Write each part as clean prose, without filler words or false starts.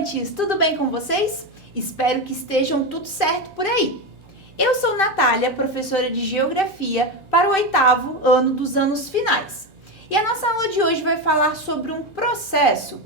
estudantes! Tudo bem com vocês? Espero que estejam tudo certo por aí. Eu sou Natália, professora de Geografia para o 8º ano dos anos finais. E a nossa aula de hoje vai falar sobre um processo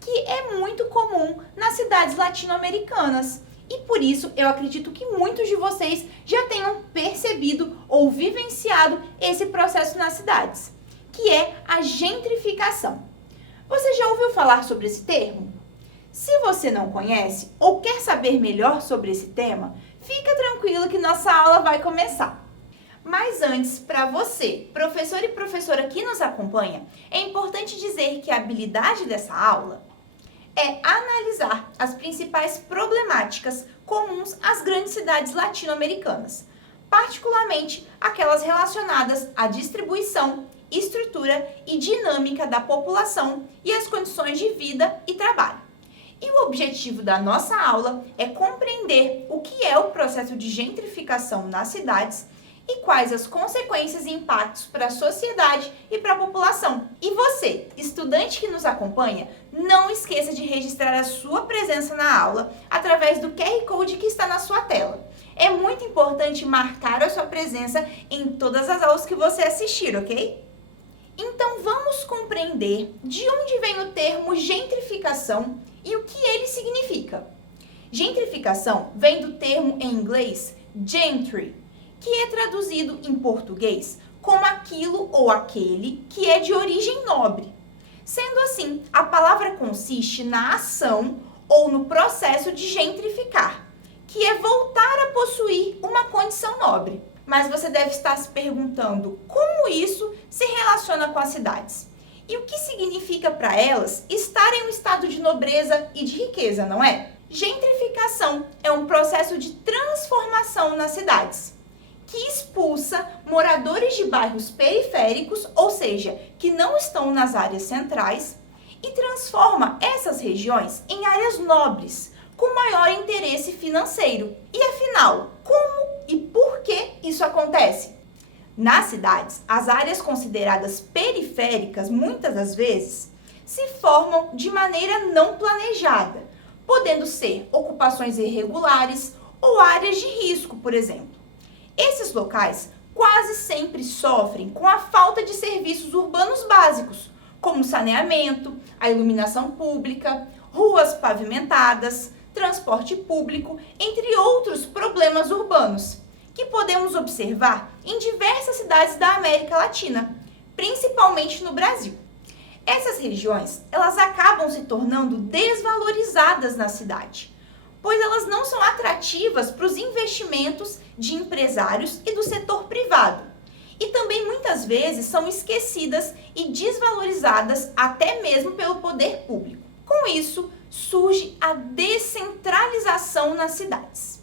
que é muito comum nas cidades latino-americanas. E por isso eu acredito que muitos de vocês já tenham percebido ou vivenciado esse processo nas cidades, que é a gentrificação. Você já ouviu falar sobre esse termo? Se você não conhece ou quer saber melhor sobre esse tema, fica tranquilo que nossa aula vai começar. Mas antes, para você, professor e professora que nos acompanha, é importante dizer que a habilidade dessa aula é analisar as principais problemáticas comuns às grandes cidades latino-americanas, particularmente aquelas relacionadas à distribuição, estrutura e dinâmica da população e as condições de vida e trabalho. E o objetivo da nossa aula é compreender o que é o processo de gentrificação nas cidades e quais as consequências e impactos para a sociedade e para a população. E você, estudante que nos acompanha, não esqueça de registrar a sua presença na aula através do QR Code que está na sua tela. É muito importante marcar a sua presença em todas as aulas que você assistir, ok? Então vamos compreender de onde vem o termo gentrificação e o que ele significa. Gentrificação vem do termo em inglês gentry, que é traduzido em português como aquilo ou aquele que é de origem nobre. Sendo assim, a palavra consiste na ação ou no processo de gentrificar, que é voltar a possuir uma condição nobre. Mas você deve estar se perguntando como isso se relaciona com as cidades. E o que significa para elas estar em um estado de nobreza e de riqueza, não é? Gentrificação é um processo de transformação nas cidades, que expulsa moradores de bairros periféricos, ou seja, que não estão nas áreas centrais, e transforma essas regiões em áreas nobres, com maior interesse financeiro. E afinal, como e por que isso acontece? Nas cidades, as áreas consideradas periféricas, muitas das vezes, se formam de maneira não planejada, podendo ser ocupações irregulares ou áreas de risco, por exemplo. Esses locais quase sempre sofrem com a falta de serviços urbanos básicos, como saneamento, a iluminação pública, ruas pavimentadas, transporte público, entre outros problemas urbanos, que podemos observar em diversas cidades da América Latina, principalmente no Brasil. Essas regiões, elas acabam se tornando desvalorizadas na cidade, pois elas não são atrativas para os investimentos de empresários e do setor privado. E também muitas vezes são esquecidas e desvalorizadas até mesmo pelo poder público. Com isso, surge a descentralização nas cidades.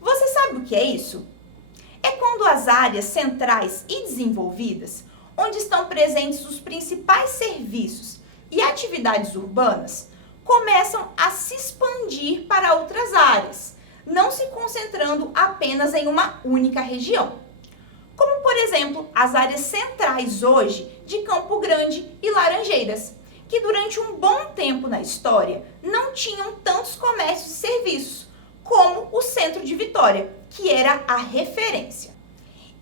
Você sabe o que é isso? É quando as áreas centrais e desenvolvidas, onde estão presentes os principais serviços e atividades urbanas, começam a se expandir para outras áreas, não se concentrando apenas em uma única região. Como, por exemplo, as áreas centrais hoje de Campo Grande e Laranjeiras, que durante um bom tempo na história não tinham tantos comércios e serviços, como o centro de Vitória, que era a referência.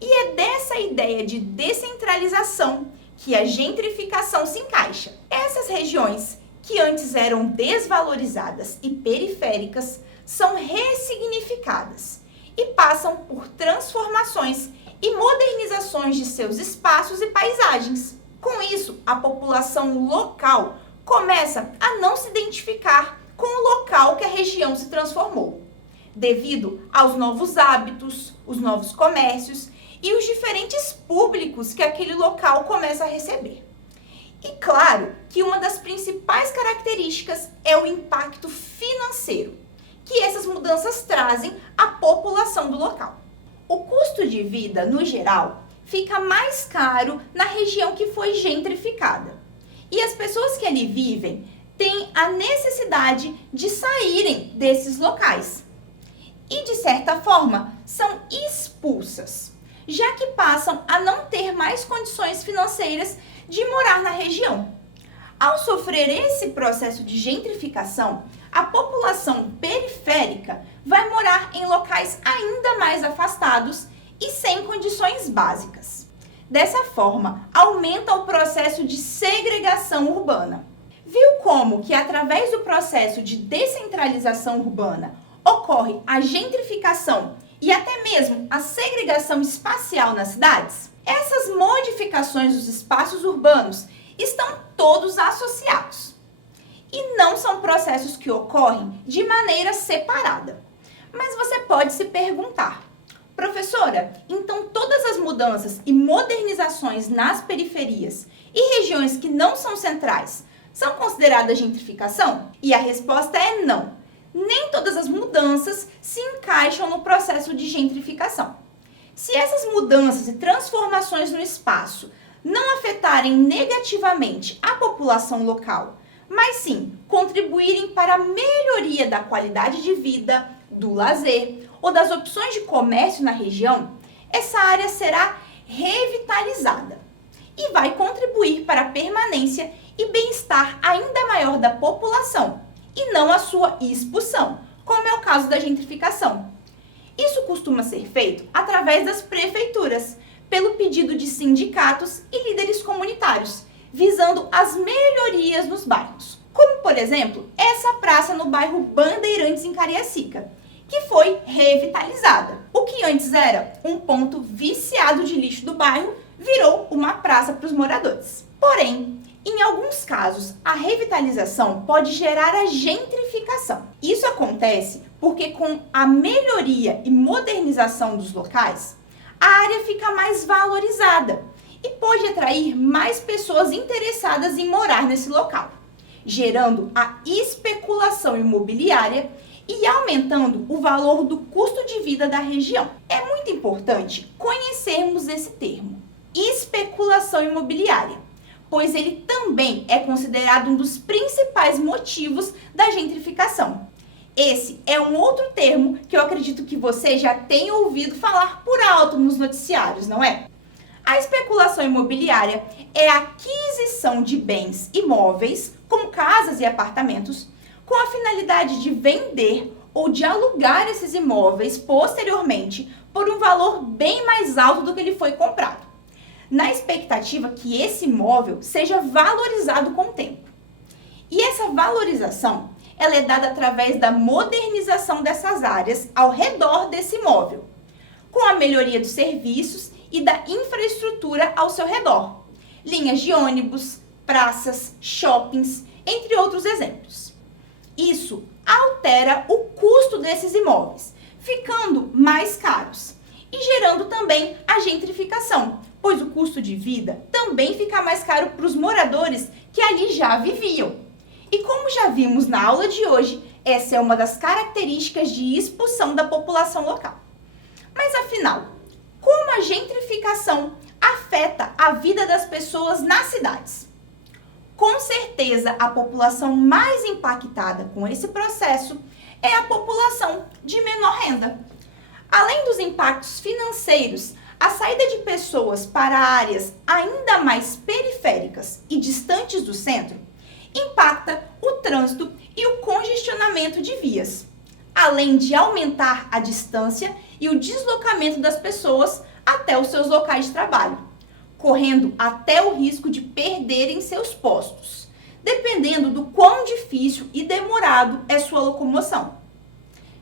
E é dessa ideia de descentralização que a gentrificação se encaixa. Essas regiões, que antes eram desvalorizadas e periféricas, são ressignificadas e passam por transformações e modernizações de seus espaços e paisagens. Com isso, a população local começa a não se identificar com o local que a região se transformou, devido aos novos hábitos, os novos comércios e os diferentes públicos que aquele local começa a receber. E claro que uma das principais características é o impacto financeiro que essas mudanças trazem à população do local. O custo de vida, no geral, fica mais caro na região que foi gentrificada. E as pessoas que ali vivem têm a necessidade de saírem desses locais. E, de certa forma, são expulsas, já que passam a não ter mais condições financeiras de morar na região. Ao sofrer esse processo de gentrificação, a população periférica vai morar em locais ainda mais afastados e sem condições básicas. Dessa forma, aumenta o processo de segregação urbana. Viu como que através do processo de descentralização urbana ocorre a gentrificação e até mesmo a segregação espacial nas cidades? Essas modificações dos espaços urbanos estão todos associados e não são processos que ocorrem de maneira separada. Mas você pode se perguntar: professora, então todas as mudanças e modernizações nas periferias e regiões que não são centrais são consideradas gentrificação? E a resposta é não. Nem todas as mudanças se encaixam no processo de gentrificação. Se essas mudanças e transformações no espaço não afetarem negativamente a população local, mas sim contribuírem para a melhoria da qualidade de vida, do lazer ou das opções de comércio na região, essa área será revitalizada e vai contribuir para a permanência e bem-estar ainda maior da população, e não a sua expulsão, como é o caso da gentrificação. Isso costuma ser feito através das prefeituras, pelo pedido de sindicatos e líderes comunitários, visando as melhorias nos bairros. Como, por exemplo, essa praça no bairro Bandeirantes, em Cariacica, que foi revitalizada. O que antes era um ponto viciado de lixo do bairro, virou uma praça para os moradores. Porém, em alguns casos, a revitalização pode gerar a gentrificação. Isso acontece porque com a melhoria e modernização dos locais, a área fica mais valorizada e pode atrair mais pessoas interessadas em morar nesse local, gerando a especulação imobiliária e aumentando o valor do custo de vida da região. É muito importante conhecermos esse termo, especulação imobiliária, pois ele também é considerado um dos principais motivos da gentrificação. Esse é um outro termo que eu acredito que você já tenha ouvido falar por alto nos noticiários, não é? A especulação imobiliária é a aquisição de bens imóveis, como casas e apartamentos, com a finalidade de vender ou de alugar esses imóveis posteriormente por um valor bem mais alto do que ele foi comprado, na expectativa que esse imóvel seja valorizado com o tempo. E essa valorização ela é dada através da modernização dessas áreas ao redor desse imóvel, com a melhoria dos serviços e da infraestrutura ao seu redor, linhas de ônibus, praças, shoppings, entre outros exemplos. Isso altera o custo desses imóveis, ficando mais caros e gerando também a gentrificação, pois o custo de vida também fica mais caro para os moradores que ali já viviam. E como já vimos na aula de hoje, essa é uma das características de expulsão da população local. Mas afinal, como a gentrificação afeta a vida das pessoas nas cidades? Com certeza, a população mais impactada com esse processo é a população de menor renda. Além dos impactos financeiros, a saída de pessoas para áreas ainda mais periféricas e distantes do centro impacta o trânsito e o congestionamento de vias, além de aumentar a distância e o deslocamento das pessoas até os seus locais de trabalho, correndo até o risco de perderem seus postos, dependendo do quão difícil e demorado é sua locomoção.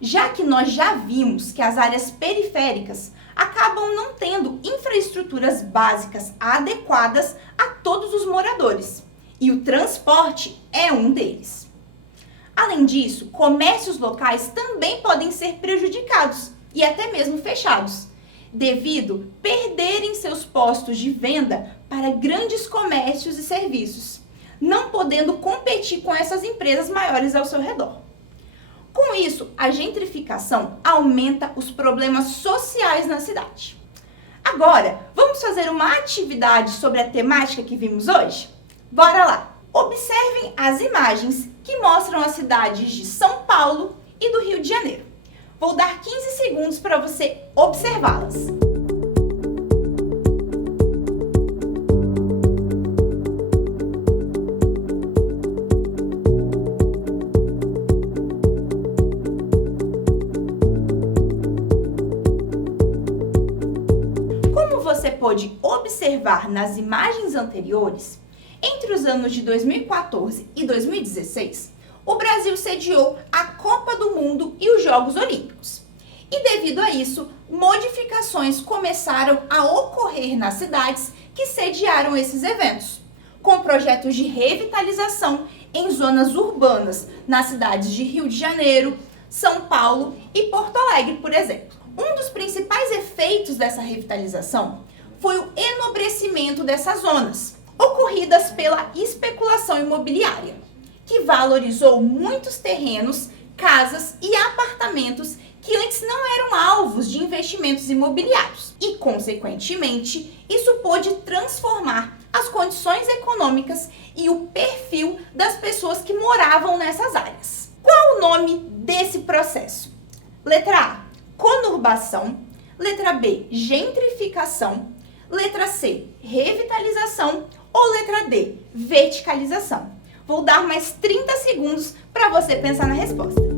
Já que nós já vimos que as áreas periféricas acabam não tendo infraestruturas básicas adequadas a todos os moradores, e o transporte é um deles. Além disso, comércios locais também podem ser prejudicados e até mesmo fechados, devido perderem seus postos de venda para grandes comércios e serviços, não podendo competir com essas empresas maiores ao seu redor. Com isso, a gentrificação aumenta os problemas sociais na cidade. Agora, vamos fazer uma atividade sobre a temática que vimos hoje? Bora lá! Observem as imagens que mostram as cidades de São Paulo e do Rio de Janeiro. Vou dar 15 segundos para você observá-las. pôde observar nas imagens anteriores, entre os anos de 2014 e 2016, o Brasil sediou a Copa do Mundo e os Jogos Olímpicos. E devido a isso, modificações começaram a ocorrer nas cidades que sediaram esses eventos, com projetos de revitalização em zonas urbanas, nas cidades de Rio de Janeiro, São Paulo e Porto Alegre, por exemplo. Um dos principais efeitos dessa revitalização foi o enobrecimento dessas zonas, ocorridas pela especulação imobiliária, que valorizou muitos terrenos, casas e apartamentos que antes não eram alvos de investimentos imobiliários. E, consequentemente, isso pôde transformar as condições econômicas e o perfil das pessoas que moravam nessas áreas. Qual o nome desse processo? Letra A, conurbação. Letra B, gentrificação. Letra C, revitalização. Ou letra D, verticalização. Vou dar mais 30 segundos para você pensar na resposta.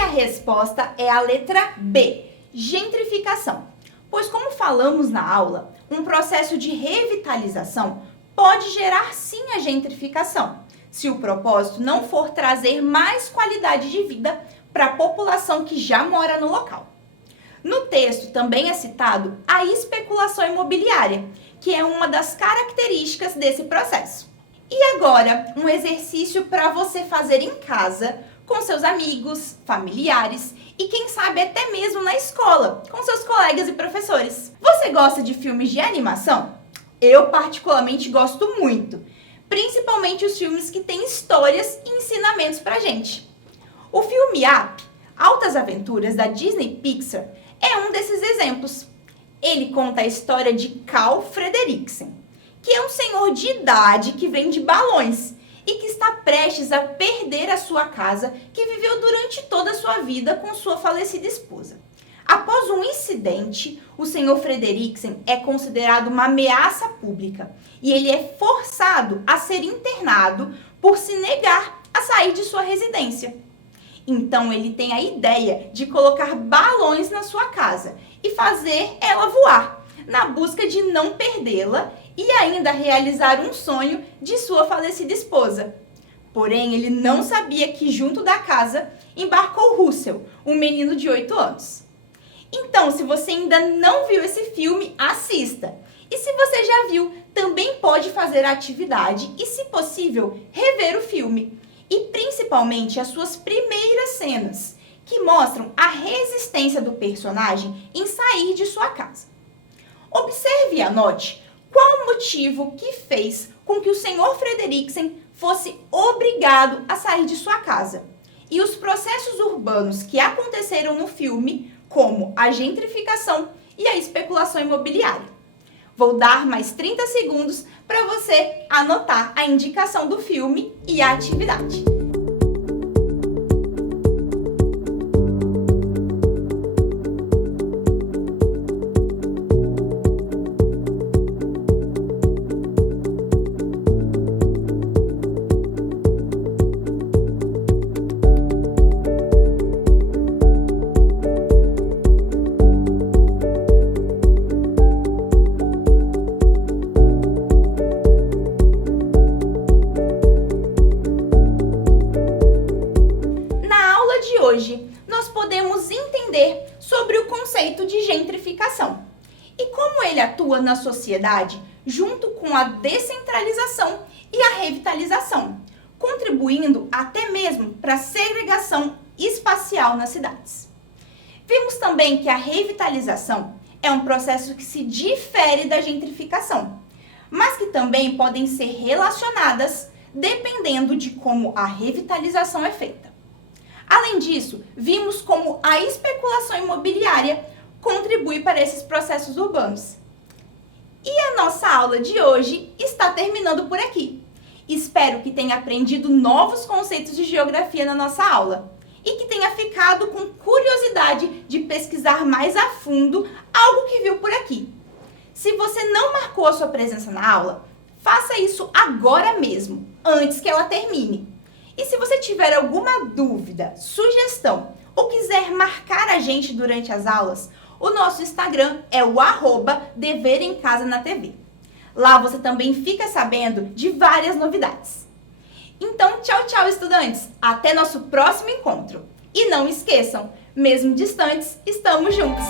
A resposta é a letra B, gentrificação. Pois, como falamos na aula, um processo de revitalização pode gerar sim a gentrificação, se o propósito não for trazer mais qualidade de vida para a população que já mora no local. No texto também é citado a especulação imobiliária, que é uma das características desse processo. E agora, um exercício para você fazer em casa, com seus amigos, familiares e quem sabe até mesmo na escola, com seus colegas e professores. Você gosta de filmes de animação? Eu particularmente gosto muito, principalmente os filmes que têm histórias e ensinamentos pra gente. O filme Up, Altas Aventuras, da Disney Pixar, é um desses exemplos. Ele conta a história de Carl Frederiksen, que é um senhor de idade que vende balões e que está prestes a perder a sua casa que viveu durante toda a sua vida com sua falecida esposa. Após um incidente, o senhor Frederiksen é considerado uma ameaça pública e ele é forçado a ser internado por se negar a sair de sua residência. Então ele tem a ideia de colocar balões na sua casa e fazer ela voar, na busca de não perdê-la e ainda realizar um sonho de sua falecida esposa. Porém, ele não sabia que junto da casa embarcou Russell, um menino de 8 anos. Então, se você ainda não viu esse filme, assista. E se você já viu, também pode fazer a atividade e, se possível, rever o filme. E principalmente as suas primeiras cenas, que mostram a resistência do personagem em sair de sua casa. Observe e anote qual o motivo que fez com que o senhor Frederiksen fosse obrigado a sair de sua casa. E os processos urbanos que aconteceram no filme, como a gentrificação e a especulação imobiliária. Vou dar mais 30 segundos para você anotar a indicação do filme e a atividade. Hoje, nós podemos entender sobre o conceito de gentrificação e como ele atua na sociedade junto com a descentralização e a revitalização, contribuindo até mesmo para a segregação espacial nas cidades. Vimos também que a revitalização é um processo que se difere da gentrificação, mas que também podem ser relacionadas dependendo de como a revitalização é feita. Além disso, vimos como a especulação imobiliária contribui para esses processos urbanos. E a nossa aula de hoje está terminando por aqui. Espero que tenha aprendido novos conceitos de geografia na nossa aula e que tenha ficado com curiosidade de pesquisar mais a fundo algo que viu por aqui. Se você não marcou a sua presença na aula, faça isso agora mesmo, antes que ela termine. E se você tiver alguma dúvida, sugestão ou quiser marcar a gente durante as aulas, o nosso Instagram é o @deveremcasanatv. Lá você também fica sabendo de várias novidades. Então, tchau, tchau, estudantes! Até nosso próximo encontro! E não esqueçam, mesmo distantes, estamos juntos!